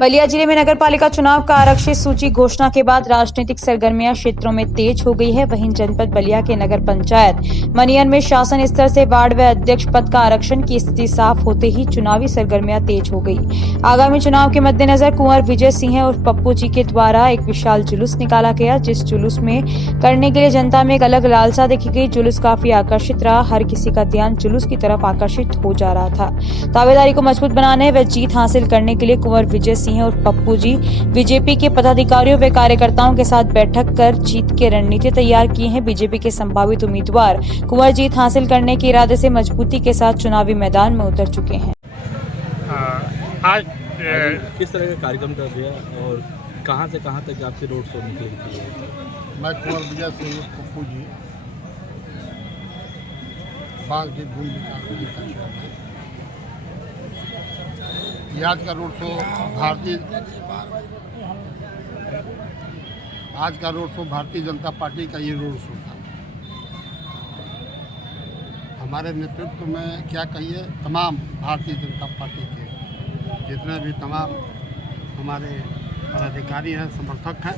बलिया जिले में नगरपालिका चुनाव का आरक्षित सूची घोषणा के बाद राजनीतिक सरगर्मियां क्षेत्रों में तेज हो गई है। वहीं जनपद बलिया के नगर पंचायत मनियन में शासन स्तर से वार्ड व अध्यक्ष पद का आरक्षण की स्थिति साफ होते ही चुनावी सरगर्मियां तेज हो गई। आगामी चुनाव के मद्देनजर कुंवर विजय सिंह उर्फ पप्पू जी के द्वारा एक विशाल जुलूस निकाला गया, जिस जुलूस में करने के लिए जनता में एक अलग लालसा देखी गई। जुलूस काफी आकर्षित रहा, हर किसी का ध्यान जुलूस की तरफ आकर्षित हो जा रहा था। दावेदारी को मजबूत बनाने व जीत हासिल करने के लिए कुंवर विजय सिंह और पप्पू जी बीजेपी के पदाधिकारियों व कार्यकर्ताओं के साथ बैठक कर जीत की रणनीति तैयार की है। बीजेपी के संभावित उम्मीदवार कुंवर जीत हासिल करने के इरादे से मजबूती के साथ चुनावी मैदान में उतर चुके हैं। आज किस तरह का कार्यक्रम कर दिया और कहां से कहां तक आपकी रोड शो निकली थी? मैं कुंवर विजय सिंह पप्पू जी बाघ के भूमि विकास निधि का चेयरमैन। आज का road show Bharatiya Janata party का ये रोड शो था। हमारे नेतृत्व में क्या कहिए, तमाम भारतीय जनता पार्टी के जितने भी तमाम हमारे पदाधिकारी हैं, समर्थक हैं,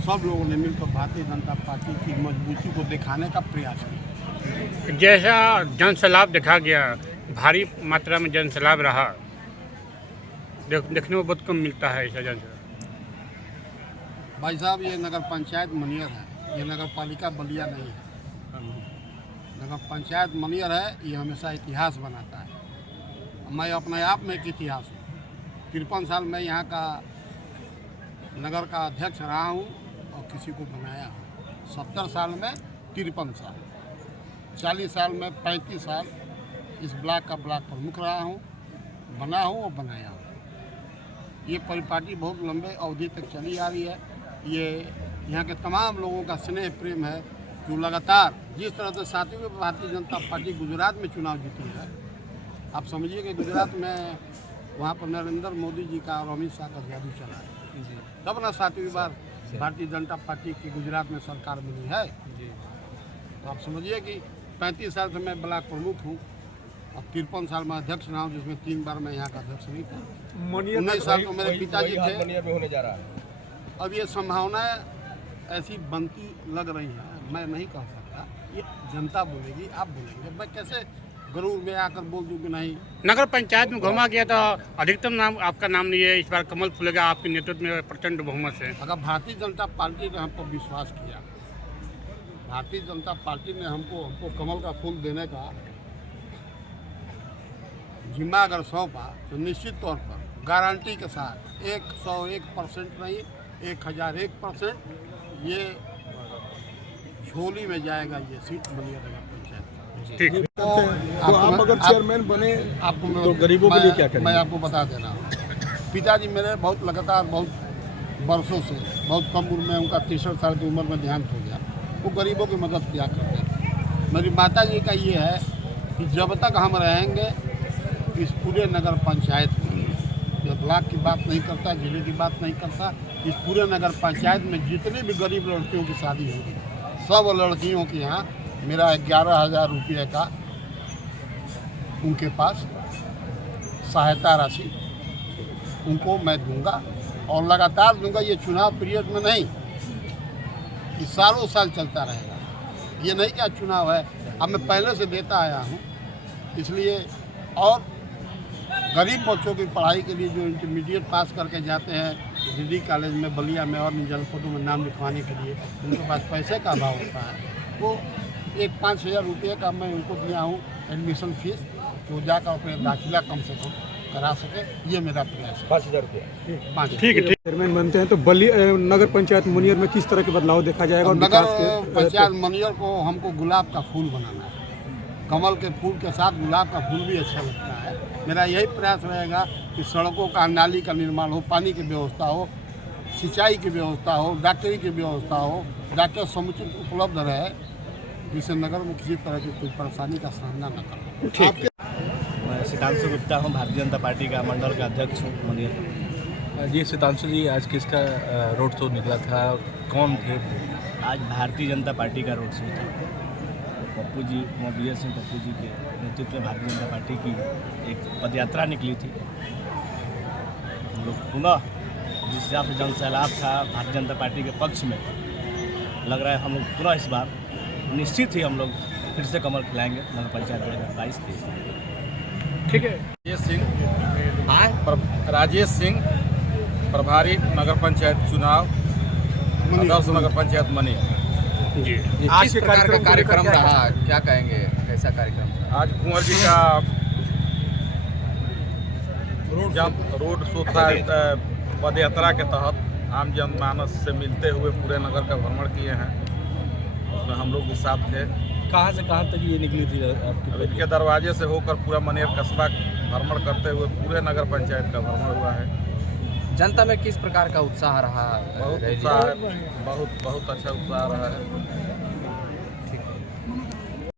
सब लोगों ने मिलकर भारतीय जनता पार्टी की मजबूती को दिखाने का प्रयास किया। जैसा जनसैलाब देखा गया, भारी मात्रा में जनसैलाब रहा, देखने में बहुत कम मिलता है ऐसा जनसैलाब। भाई साहब, ये नगर पंचायत मनियर है, ये नगर पालिका बलिया नहीं है। नगर पंचायत मनियर है, ये हमेशा इतिहास बनाता है। मैं अपने आप में एक इतिहास हूँ। 53 साल मैं यहाँ का नगर का अध्यक्ष रहा हूँ और किसी को बनाया हूँ। 70 साल में 53 साल, 40 साल में 35 साल इस ब्लॉक का ब्लॉक प्रमुख रहा हूँ, बना हूँ और बनाया हूँ। ये परिपाटी बहुत लंबे अवधि तक चली आ रही है। ये यहाँ के तमाम लोगों का स्नेह प्रेम है, जो लगातार जिस तरह से 7वीं भारतीय जनता पार्टी गुजरात में चुनाव जीती है। आप समझिए कि गुजरात में वहाँ पर नरेंद्र मोदी जी का और अमित शाह का जादू चला है, तब ना 7वीं बार भारतीय जनता पार्टी की गुजरात में सरकार बनी है। तो आप समझिए कि 35 साल से मैं ब्लॉक प्रमुख हूँ और 53 साल में अध्यक्ष रहा हूँ, जिसमें 3 बार मैं यहाँ का अध्यक्ष नहीं था। 19 साल तो मेरे पिताजी थे। होने जा रहा है। अब ये संभावनाएं ऐसी बनती लग रही हैं, मैं नहीं कह सकता। ये जनता बोलेगी, आप बोलेंगे, मैं कैसे गरूर में आकर बोल दूँ कि नहीं। नगर पंचायत में घुमा गया तो अधिकतम नाम आपका नाम नहीं है, इस बार कमल फूलेगा आपके नेतृत्व में प्रचंड बहुमत से। अगर भारतीय जनता पार्टी ने हम पर विश्वास किया, भारतीय जनता पार्टी ने हमको कमल का फूल देने का जिम्मा अगर सौंपा, तो निश्चित तौर पर गारंटी के साथ 101% नहीं, 1001% ये झोली में जाएगा। ये सीट बनी है नगर पंचायत। ठीक। तो आप अगर चेयरमैन बने आपको तो गरीबों के लिए क्या करेंगे? मैं आपको बता दे रहा हूँ। पिताजी मेरे बहुत लगातार बहुत वर्षों से, बहुत कम उम्र में, उनका 63 साल की उम्र में देहांत हो गया। वो गरीबों की मदद किया करते थे। मेरी माता जी का ये है कि जब तक हम रहेंगे इस पूरे नगर पंचायत में, जो ब्लॉक की बात नहीं करता, जिले की बात नहीं करता, इस पूरे नगर पंचायत में जितनी भी गरीब लड़कियों की शादी होगी, सब लड़कियों के यहाँ मेरा 11,000 रुपये का उनके पास सहायता राशि उनको मैं दूंगा और लगातार दूंगा। ये चुनाव पीरियड में नहीं, ये सालों साल चलता रहेगा। ये नहीं कि आज चुनाव है, अब मैं पहले से देता आया हूँ। इसलिए और गरीब बच्चों की पढ़ाई के लिए जो इंटरमीडिएट पास करके जाते हैं डिग्री कॉलेज में बलिया में और जनपदों में नाम लिखवाने के लिए, उनके पास पैसे का अभाव होता है, वो 5,000 रुपये का मैं उनको दिया हूँ एडमिशन फीस, तो जाकर अपने दाखिला कम से कम करा सके। ये मेरा प्रयास है। 5,000 रुपये। ठीक है। चेयरमैन बनते हैं तो नगर पंचायत मुनियर में किस तरह के बदलाव देखा जाएगा? और नगर विकास के पंचायत मनियर को हमको गुलाब का फूल बनाना है। कमल के फूल के साथ गुलाब का फूल भी अच्छा लगता है। मेरा यही प्रयास रहेगा कि सड़कों का, नाली का निर्माण हो, पानी की व्यवस्था हो, सिंचाई की व्यवस्था हो, डॉक्टरी की व्यवस्था हो, डॉक्टर समुचित उपलब्ध रहे, जिससे नगर में किसी तरह की कोई परेशानी का सामना न करें। ठीक। मैं सितांशु गुप्ता हूँ, भारतीय जनता पार्टी का मंडल का अध्यक्ष हूँ मनियर। जी सितांशु जी, आज किसका रोड शो निकला था और कौन थे? आज भारतीय जनता पार्टी का रोड शो था। पप्पू जी, कुंवर विजय सिंह पप्पू जी के नेतृत्व में भारतीय जनता पार्टी की एक पदयात्रा निकली थी। हम लोग पुनः जिस हिसाब से जन सैलाब था भारतीय जनता पार्टी के पक्ष में, लग रहा है हम लोग पुनः इस बार निश्चित ही हम लोग फिर से कमल खिलाएंगे नगर पंचायत 2022-23। ठीक है। राजेश सिंह प्रभारी नगर पंचायत चुनाव आदर्श नगर पंचायत मनिया। जी आज के कार्यक्रम रहा, क्या कहेंगे, कैसा कार्यक्रम था? आज कुंवर जी का रोड शो था, पद यात्रा के तहत आम जनमानस से मिलते हुए पूरे नगर का भ्रमण किए हैं। उसमें हम लोग भी साथ थे। कहाँ से कहाँ तक ये निकली थी आपकी? अब इनके दरवाजे से होकर पूरा मनेर कस्बा भ्रमण करते हुए पूरे नगर पंचायत का भ्रमण हुआ है। जनता में किस प्रकार का उत्साह रहा? बहुत उत्साह है, बहुत अच्छा उत्साह रहा है।